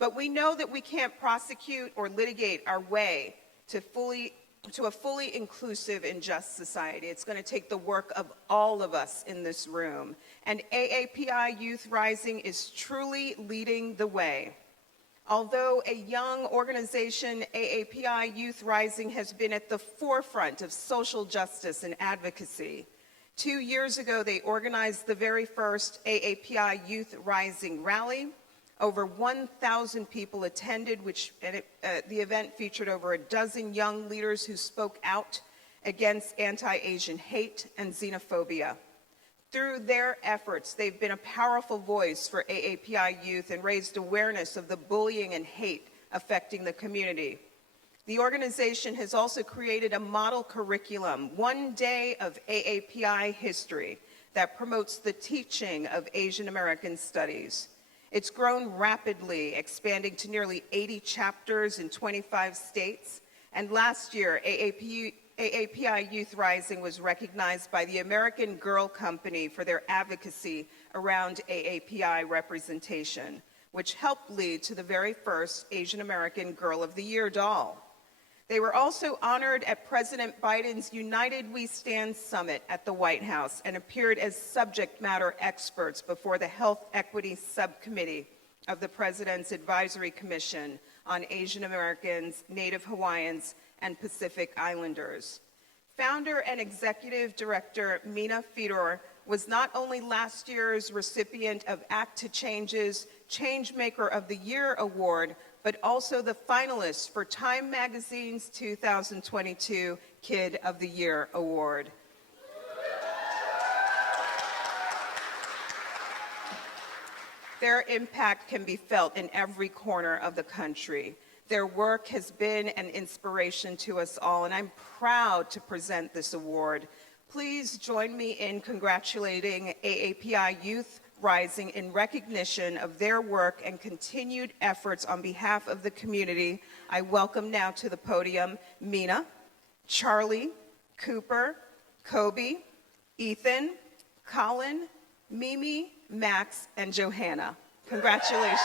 But we know that we can't prosecute or litigate our way to a fully inclusive and just society. It's going to take the work of all of us in this room. And AAPI Youth Rising is truly leading the way. Although a young organization, AAPI Youth Rising has been at the forefront of social justice and advocacy. 2 years ago, they organized the very first AAPI Youth Rising rally. Over 1,000 people attended, the event featured over a dozen young leaders who spoke out against anti-Asian hate and xenophobia. Through their efforts, they've been a powerful voice for AAPI youth and raised awareness of the bullying and hate affecting the community. The organization has also created a model curriculum, 1 day of AAPI history, that promotes the teaching of Asian American studies. It's grown rapidly, expanding to nearly 80 chapters in 25 states. And last year, AAPI Youth Rising was recognized by the American Girl Company for their advocacy around AAPI representation, which helped lead to the very first Asian American Girl of the Year doll. They were also honored at President Biden's United We Stand Summit at the White House and appeared as subject matter experts before the Health Equity Subcommittee of the President's Advisory Commission on Asian Americans, Native Hawaiians, and Pacific Islanders. Founder and Executive Director Mina Fedor was not only last year's recipient of Act to Change's Changemaker of the Year Award, but also the finalist for Time Magazine's 2022 Kid of the Year Award. Their impact can be felt in every corner of the country. Their work has been an inspiration to us all, and I'm proud to present this award. Please join me in congratulating AAPI Youth Rising in recognition of their work and continued efforts on behalf of the community. I welcome now to the podium Mina, Charlie, Cooper, Kobe, Ethan, Colin, Mimi, Max, and Johanna. Congratulations.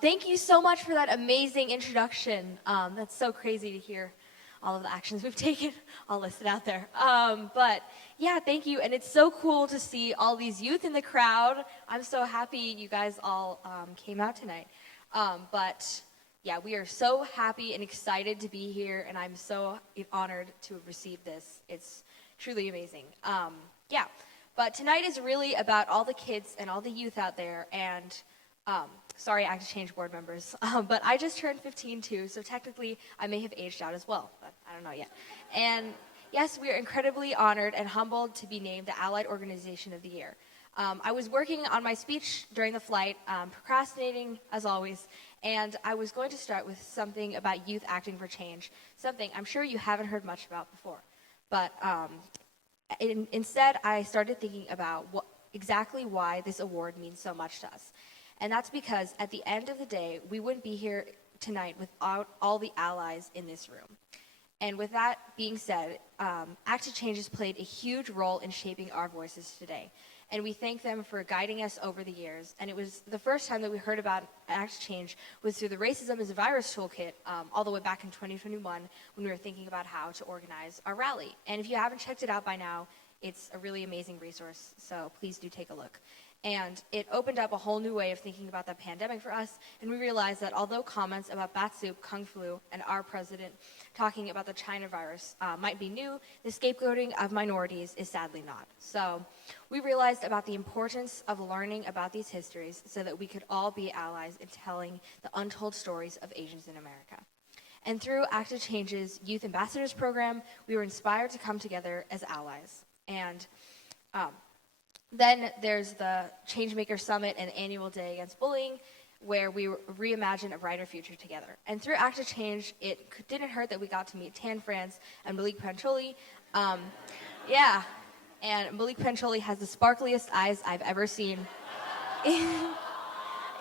Thank you so much for that amazing introduction. That's so crazy to hear all of the actions we've taken all listed out there. But yeah, thank you. And it's so cool to see all these youth in the crowd. I'm so happy you guys all came out tonight. But yeah, we are so happy and excited to be here, and I'm so honored to have received this. It's truly amazing. Yeah, but tonight is really about all the kids and all the youth out there, and sorry, Act to Change board members, but I just turned 15 too, so technically I may have aged out as well, but I don't know yet. And yes, we are incredibly honored and humbled to be named the Allied Organization of the Year. I was working on my speech during the flight, procrastinating as always, and I was going to start with something about youth acting for change, something I'm sure you haven't heard much about before. But instead, I started thinking about exactly why this award means so much to us. And that's because at the end of the day, we wouldn't be here tonight without all the allies in this room. And with that being said, Act to Change has played a huge role in shaping our voices today. And we thank them for guiding us over the years. And it was the first time that we heard about Act to Change was through the Racism is a Virus toolkit, all the way back in 2021 when we were thinking about how to organize our rally. And if you haven't checked it out by now, it's a really amazing resource, so please do take a look. And it opened up a whole new way of thinking about the pandemic for us, and we realized that although comments about bat soup, kung flu, and our president talking about the China virus might be new, the scapegoating of minorities is sadly not. So we realized about the importance of learning about these histories so that we could all be allies in telling the untold stories of Asians in America. And through Act to Change's Youth Ambassadors Program, we were inspired to come together as allies. And then there's the Changemaker Summit and Annual Day Against Bullying, where we reimagine a brighter future together. And through Act to Change, it didn't hurt that we got to meet Tan France and Malik Pancholi. Yeah, and Malik Pancholi has the sparkliest eyes I've ever seen.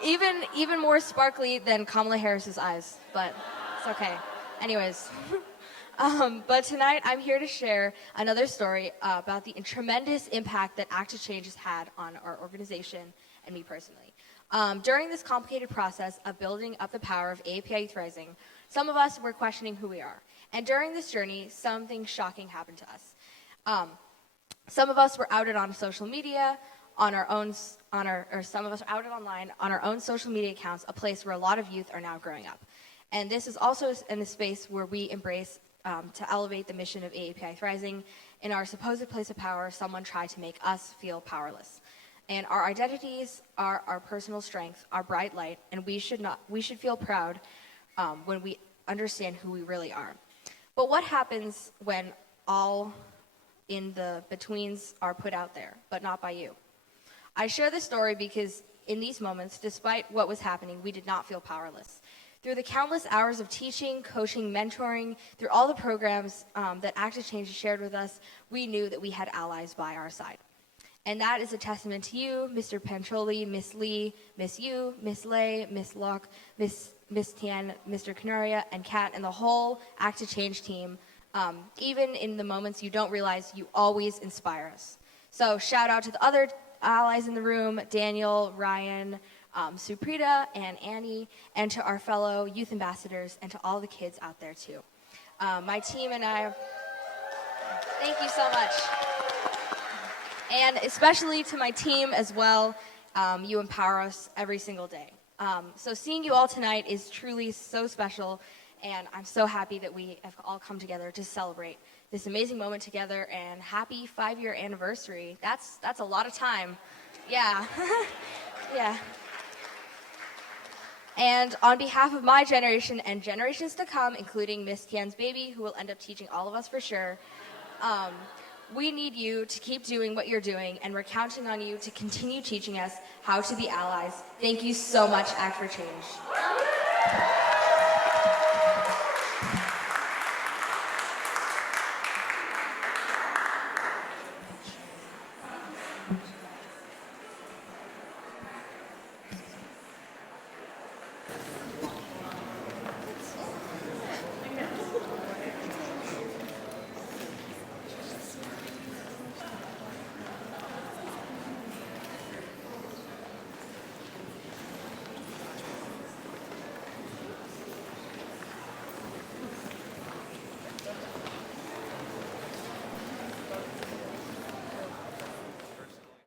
even more sparkly than Kamala Harris's eyes, but it's okay. Anyways, but tonight I'm here to share another story about the tremendous impact that Act to Change has had on our organization and me personally. During this complicated process of building up the power of AAPI Youth Rising, some of us were questioning who we are. And during this journey, something shocking happened to us. Some of us were outed on social media, some of us are outed online on our own social media accounts, a place where a lot of youth are now growing up. And this is also in a space where we embrace to elevate the mission of AAPI Youth Rising. In our supposed place of power, someone tried to make us feel powerless. And our identities are our personal strength, our bright light, and we should feel proud when we understand who we really are. But what happens when all in the betweens are put out there, but not by you? I share this story because in these moments, despite what was happening, we did not feel powerless. Through the countless hours of teaching, coaching, mentoring, through all the programs that Act to Change has shared with us, we knew that we had allies by our side. And that is a testament to you, Mr. Pancholi, Miss Lee, Miss Yu, Miss Lei, Miss Locke, Miss Tian, Mr. Canaria, and Kat, and the whole Act to Change team. Even in the moments you don't realize, you always inspire us. So shout out to the other allies in the room, Daniel, Ryan, Suprita, and Annie, and to our fellow youth ambassadors, and to all the kids out there too. My team and I, thank you so much. And especially to my team as well, you empower us every single day. So seeing you all tonight is truly so special, and I'm so happy that we have all come together to celebrate this amazing moment together, and happy 5-year anniversary. That's a lot of time. Yeah. Yeah. And on behalf of my generation and generations to come, including Miss Tian's baby, who will end up teaching all of us for sure, we need you to keep doing what you're doing, and we're counting on you to continue teaching us how to be allies. Thank you so much, Act for Change.